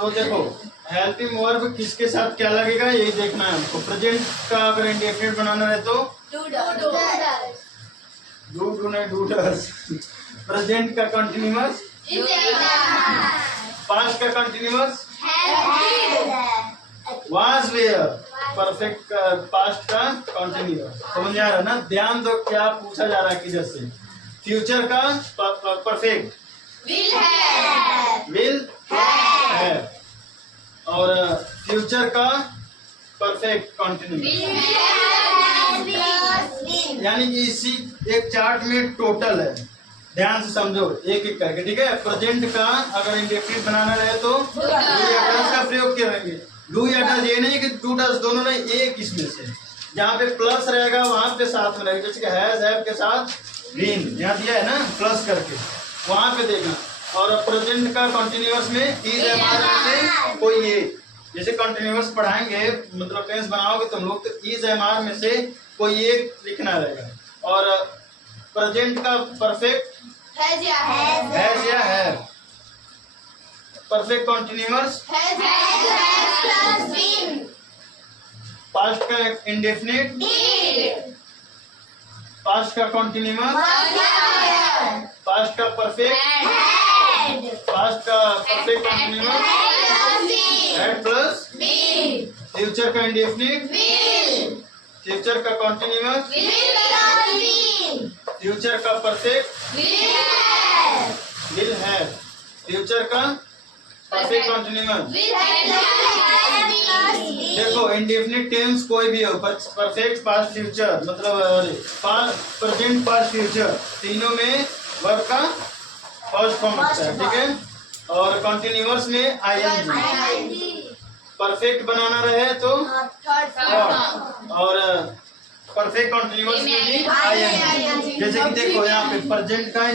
तो देखो helping verb किसके साथ क्या लगेगा यही देखना है हमको। प्रेजेंट का अगर इंडेफिनिट बनाना है तो डू नहीं डू डस। प्रेजेंट का कंटिन्यूअस, पास्ट का कंटिन्यूअस वाज वेयर, परफेक्ट का पास्ट का कंटिन्यूअस। समझ आ रहा है ना? ध्यान दो क्या पूछा जा रहा है किधर से। फ्यूचर का परफेक्ट विल है और फ्यूचर का परफेक्ट कंटिन्यूअस। यानी कि इसी एक चार्ट में टोटल है, ध्यान से समझो एक एक करके, ठीक है। प्रेजेंट का अगर इंडेफिनिट बनाना रहे तो डू या डज का प्रयोग करेंगे। डू या डज ये नहीं कि डू डज दोनों नहीं, एक इसमें से जहाँ पे प्लस रहेगा वहां पे साथ में रहेगा। जैसे हैज हैव के साथ बीन यहाँ दिया है ना प्लस करके, वहां पे देखना। और प्रेजेंट का कंटिन्यूअस में इज एम आर में से कोई एक, जैसे कंटिन्यूअस पढ़ाएंगे मतलब टेंस बनाओगे तुम लोग तो इज एम आर में से कोई एक लिखना रहेगा। और प्रेजेंट का परफेक्ट हैज या हैव, परफेक्ट कंटिन्यूअस पास्ट का इंडेफिनिट पास्ट का कंटिन्यूअस पास्ट का परफेक्ट पास्ट का perfect continuous had plus future का इंडेफिनिट फ्यूचर का कंटिन्यूअस फ्यूचर का परफेक्ट विल हैव फ्यूचर का परफेक्ट कंटिन्यूअस। देखो इंडेफिनिट टेंस कोई भी हो, परफेक्ट पास्ट फ्यूचर मतलब प्रेजेंट पास्ट फ्यूचर तीनों में वर्ब का फर्स्ट फॉर्म होता है, ठीक है। और कंटिन्यूअस में आईएनजी, परफेक्ट बनाना रहे तो थर्ड, और परफेक्ट कंटिन्यूअस में भी आईएनजी। जैसे कि देखो यहाँ पे प्रेजेंट का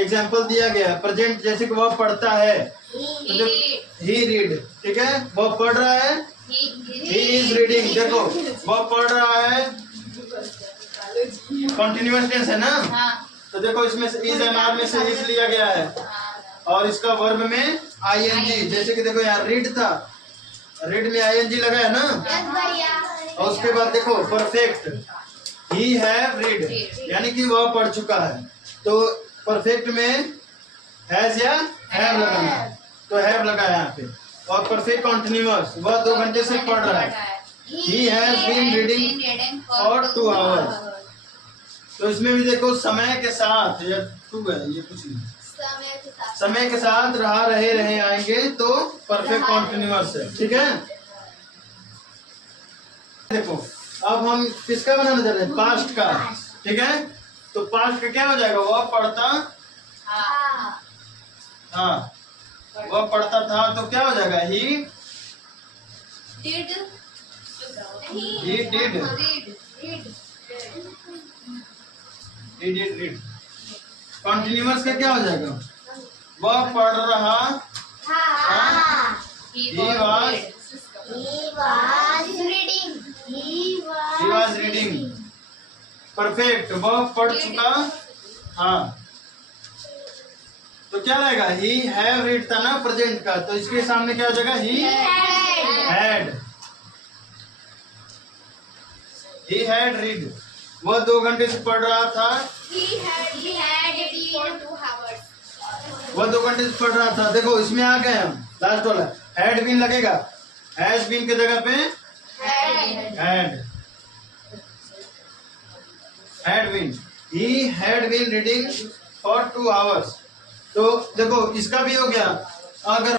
एग्जाम्पल दिया गया। प्रेजेंट जैसे कि वह पढ़ता है तो ही रीड, ठीक है, वह पढ़ रहा है ही इज रीडिंग। देखो वह पढ़ रहा है कंटिन्यूअस टेंस है ना, तो देखो इसमें से इज एम आर में से इज लिया गया है और इसका वर्ब में आईएनजी। जैसे कि देखो यहाँ रीड था, रीड में आईएनजी लगा है ना। और उसके बाद देखो परफेक्ट ही हैव रीड, यानी कि वह पढ़ चुका है, तो परफेक्ट में हैज या हैव लगाना है, तो हैव लगा है यहाँ पे। और परफेक्ट कंटिन्यूअस वह 2 घंटे से पढ़ रहा है, he has been reading for 2 hours. तो इसमें भी देखो समय के साथ या टू है, ये कुछ नहीं, समय के साथ रहे आएंगे तो परफेक्ट कंटिन्यूअस है, ठीक है। देखो अब हम किसका बनाना चाह रहे हैं, पास्ट का, ठीक है। तो पास्ट का क्या हो जाएगा, वह पढ़ता हाँ वह पढ़ता था, तो क्या हो जाएगा ही डिड रीड। कंटिन्यूअस का क्या हो जाएगा, वह पढ़ रहा he was reading। परफेक्ट वह पढ़ चुका हाँ, तो क्या रहेगा ही हैव रीड था ना प्रेजेंट का, तो इसके सामने क्या हो जाएगा ही हैड रीड। वह 2 घंटे से पढ़ रहा था, वह 2 घंटे से पढ़ रहा था। देखो इसमें आ गए हम, लास्ट वाला हैड बीन लगेगा, हैज बीन की जगह पे had been, he had been reading for 2 hours. तो देखो इसका भी हो गया। अगर